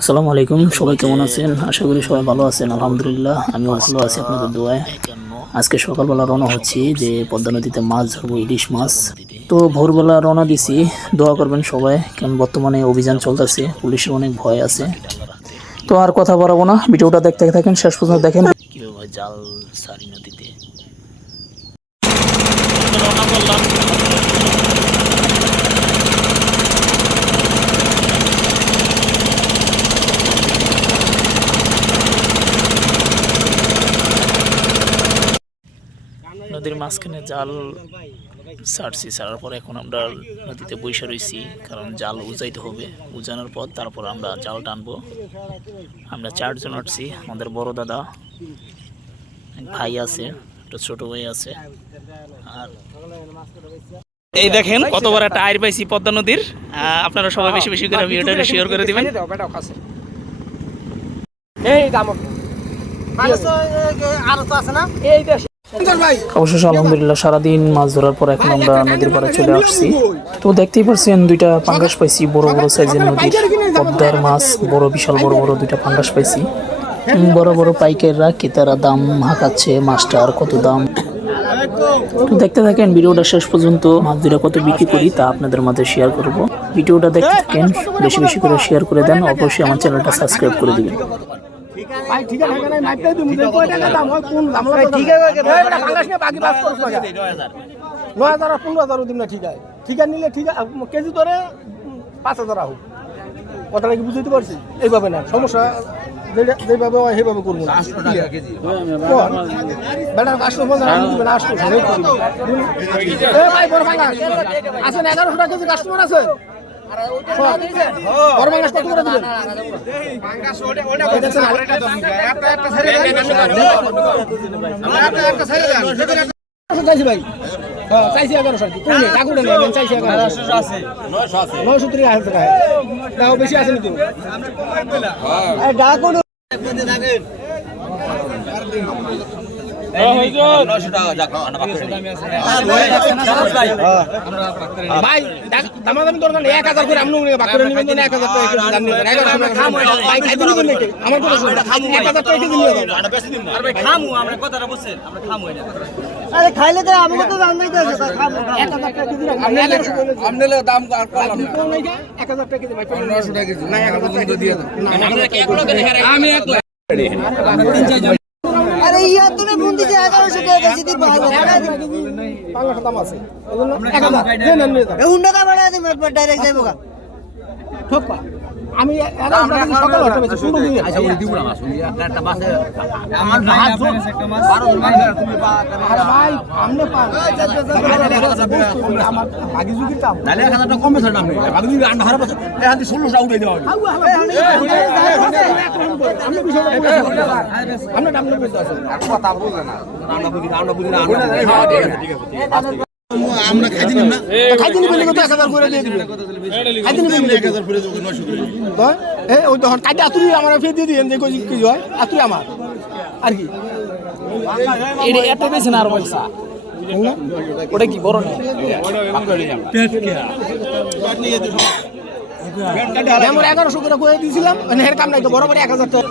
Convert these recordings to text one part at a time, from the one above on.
আসসালামু আলাইকুম সবাই কেমন আছেন? আশা করি সবাই ভালো আছেন আলহামদুলিল্লাহ আমিও ভালো আছি আপনাদের দোয়ায়। আজকে সকালবেলা রওনা হচ্ছি যে পদ্মা নদীতে মাছ ধরবো ইলিশ মাছ। তো ভোরবেলা রওনা দিছি দোয়া করবেন সবাই কারণ বর্তমানে অভিযান চলতেছে পুলিশের অনেক ভয় আছে। তো আর কথা বাড়াবো না ভিডিওটা দেখতে থাকেন শেষ পর্যন্ত দেখেন। কীভাবে জাল সারি নদীতে? রওনা করলাম নদীর মাঝখানে জাল ছাড়ছি ছাড়ার পর এখন আমরা নদীতে বৈশা রয়েছি কারণ জাল উজাইতে হবে। উজানোর পর তারপর আমরা জাল টানবো। আমরা চারজন উঠছি আমাদের বড় দাদা ভাই আছে একটা ছোট ভাই আছে আর এই দেখেন কতবার একটা আয়ের পাইছি পদ্মা নদীর। আপনারা সবাই বেশি বেশি করে ভিডিওটা শেয়ার করে দিবেন। এই দাম আরও তো আছে না? এই দেশ অবশেষে আলহামদুলিল্লাহ সারাদিন মাছ ধরার পর এখন আমরা নদীর পাড়ে চলে আসছি। তো দেখতেই পাচ্ছেন দুইটা পাঙ্গাস পাইছি বড় বড় সাইজের নদীর পদ্মার মাছ বড় বিশাল বড় বড় দুইটা পাঙ্গাস পাইছি। বড় বড় পাইকাররা ক্রেতারা দাম হাঁকাচ্ছে মাছটার কত দাম। তো দেখতে থাকেন ভিডিওটা শেষ পর্যন্ত মাছ দুটা কত বিক্রি করি তা আপনাদের মাঝে শেয়ার করব। ভিডিওটা দেখতে থাকেন বেশি বেশি করে শেয়ার করে দেন অবশ্যই আমার চ্যানেলটা সাবস্ক্রাইব করে দিবেন। ভাই ঠিক আছে এখানে মাইপটাই দিমু যে কয় টাকা দাম হয় কোন দাম হয় ঠিক আছে ভাই? এটা বাংলাদেশ নিয়ে বাকি বাস করছ না 9000 আর 15000 দিম না ঠিক আছে ঠিক আছে নিলে ঠিক আছে কেজি ধরে 5000 আহ। কথাটা কি বুঝতে পারছি? এইভাবে না সমস্যা যেভাবে হয় সেইভাবে করব না। বেটার পাঁচশো পঞ্চাশ আমি সবাই করব। এ ভাই বড় বাংলাদেশ। আছেন এগারোশো টাকা কেজি কাস্টমার আছে বড় বাংলাদেশ কত করে দিবেন চাইছি ভাই হ্যাঁ, চাইছি এগারোশো আর কি নেই আমি চাইছি এগারোশো নয়শো ত্রিশ হাজার টাকা দেখো বেশি আছে ডাকুন ভাই দামাদামি দরকার এক হাজার করে আপনি বাক করে নেবেন এক হাজার টাকা আমার আরে খাইলে তো আমি তো দাম নাই তো টাকা কেজি। আমি দাম করলাম টাকা কেজি ভাই টাকা কেজি না টাকা আমি এক ফোন দিছে 1100 টাকা দিবা বাংলাদেশের দাম আছে উন্ডা কা বাড়া দিম ডাইরেক্ট যাইবো কা ঠোপা। আমি সকালে হচ্ছে বেশি, শুরু দিয়ে আচ্ছা ওই দিব না মাছ একটা মাছে আমার হাত ভাই, আমনে আমার বাকি যুগের দাম। তাহলে এক হাজার টাকা কমে ছাড়লাম বাকি যদি আন্ডা হারা পাচ্ছে এই হাতে ষোলোশো উঠে দেওয়া হবে আপনি বিষয়টা বলেছেন। আপনি দাম নেবেন কথা বলবে না আন্ডা বুঝি না আন্ডা বুঝি না আমরা খাই দিলাম না। খাইতে নিবেন নাকি তো এক হাজার করে দিয়ে দিবেন। হাজার করে দেবো? নশো করে এ, ওই তখন কাইতে আতুরি আমার ফের দিয়ে দিয়েন যে কি হয়? আতুরি আমার। আর কি? এটা এত বেশি না আর পয়সা। ওটা কি বড় না? আমার এগারোশো করে করে দিয়েছিলাম মানে এর কাম নাই তো বরাবর এক হাজার টাকা।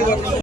ও